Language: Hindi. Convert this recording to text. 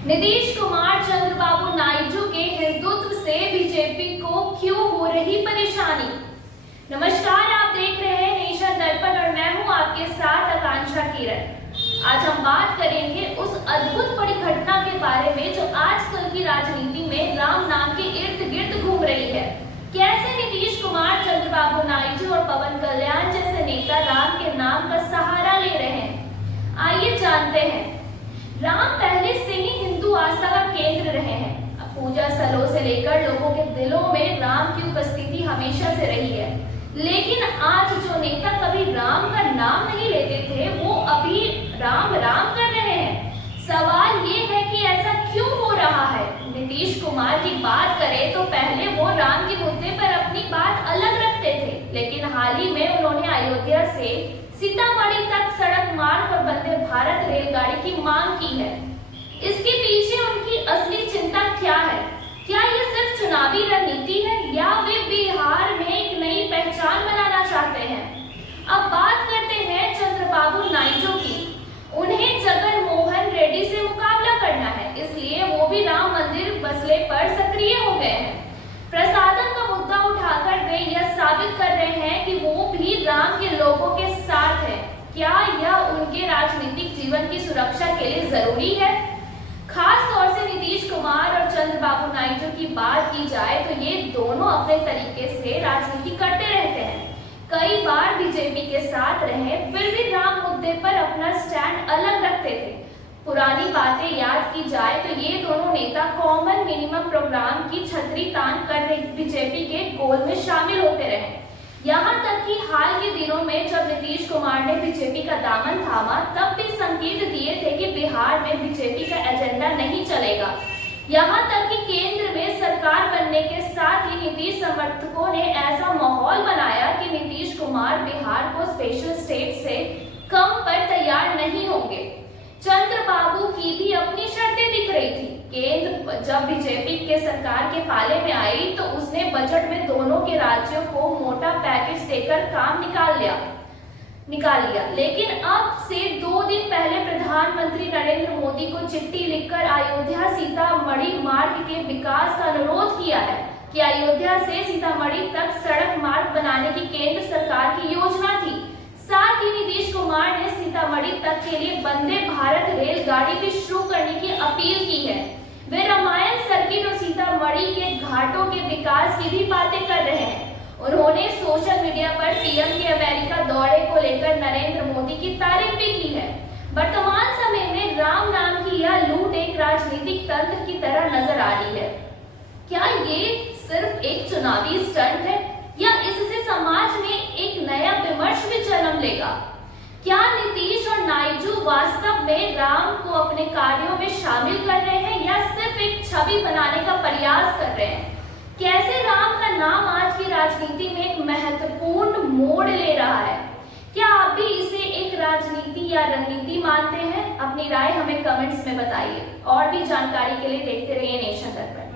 नीतीश कुमार चंद्रबाबू नायडू के हिंदुत्व से बीजेपी को क्यों हो रही परेशानी। नमस्कार, आप देख रहे हैं नेशन दर्पण और मैं हूं आपके साथ आकांक्षा किरण। आज हम बात करेंगे उस अद्भुत बड़ी घटना के बारे में जो आजकल की राजनीति में राम नाम के इर्द गिर्द घूम रही है। कैसे नीतीश कुमार, चंद्रबाबू नायडू और पवन कल्याण जैसे नेता राम के नाम का सहारा ले रहे हैं। आइए जानते हैं। राम पहले से ही हिंदू आस्था का केंद्र रहे हैं। पूजा स्थलों से लेकर लोगों के दिलों में राम की उपस्थिति हमेशा से रही है। लेकिन आज जो नेता कभी राम का नाम नहीं लेते थे, वो अभी राम राम कर रहे हैं। सवाल ये है कि ऐसा क्यों हो रहा है। नीतीश कुमार की बात करें तो पहले वो राम के मुद्दे पर अपनी बात अलग रखते थे, लेकिन हाल ही में उन्होंने अयोध्या से सीतामढ़ी तक सड़क मार्ग और वंदे भारत रेलगाड़ी की मांग की है। इसके पीछे उनकी असली चिंता क्या है? क्या ये सिर्फ चुनावी रणनीति है या वे बिहार में एक नई पहचान बनाना चाहते हैं? अब बात करते हैं चंद्रबाबू नायडू की। उन्हें जगन मोहन रेड्डी से मुकाबला करना है, इसलिए वो भी राम मंदिर मसले पर सक्रिय हो गए हैं। प्रसादन का मुद्दा उठाकर वे यह साबित कर रहे हैं कि वो भी राम के लोगों के साथ है। क्या यह उनके राजनीतिक जीवन की सुरक्षा के लिए जरूरी है? खास तौर से नीतीश कुमार और चंद्रबाबू नायडू की बात की जाए तो ये दोनों अपने तरीके से राजनीति करते रहते हैं। कई बार बीजेपी के साथ रहे, फिर भी राम मुद्दे पर अपना स्टैंड अलग रखते थे। पुरानी बातें याद की जाए तो ये दोनों नेता कॉमन मिनिमम प्रोग्राम की छतरी तान कर बीजेपी के गोल में शामिल होते रहे। यहाँ तक कि हाल के दिनों में जब नीतीश कुमार ने बीजेपी का दामन थामा, तब भी संकेत दिए थे कि बिहार में बीजेपी का एजेंडा नहीं चलेगा। यहाँ तक कि केंद्र में सरकार बनने के साथ ही नीतीश समर्थकों ने ऐसा माहौल बनाया कि नीतीश कुमार बिहार को स्पेशल स्टेट से कम पर तैयार नहीं होंगे। चंद्रबाबू की भी अपनी शर्तें दिख रही थी। केंद्र जब बीजेपी के सरकार के पाले में आई तो उसने बजट में दोनों के राज्यों को मोटा पैकेज देकर काम निकाल लिया। लेकिन अब से 2 दिन पहले प्रधानमंत्री नरेंद्र मोदी को चिट्ठी लिखकर अयोध्या सीतामढ़ी मार्ग के विकास का अनुरोध किया है कि अयोध्या से सीतामढ़ी तक सड़क मार्ग बनाने की केंद्र सरकार की योजना थी। साथ ही नीतीश कुमार ने सीतामढ़ी तक के लिए वंदे भारत रेलगाड़ी भी शुरू करने की अपील की है। वे रामायण सर्किट और सीतामढ़ी के घाटों के विकास की भी बातें कर रहे हैं। उन्होंने सोशल मीडिया पर पीएम के अमेरिका दौरे को लेकर नरेंद्र मोदी की तारीफ भी की है। वर्तमान समय में राम नाम की यह लूट एक राजनीतिक तंत्र की तरह नजर आ रही है। क्या ये सिर्फ एक चुनावी स्टंट है या इससे समाज में एक नया विमर्श भी जन्म लेगा? क्या नीतीश और नायडू वास्तव में राम को अपने कार्यों में शामिल कर रहे हैं या सिर्फ एक छवि बनाने का प्रयास कर रहे हैं? कैसे राम का नाम आज की राजनीति में एक महत्वपूर्ण मोड़ ले रहा है? क्या आप भी इसे एक राजनीति या रणनीति मानते हैं? अपनी राय हमें कमेंट्स में बताइए। और भी जानकारी के लिए देखते रहिए नेशन दर्पण।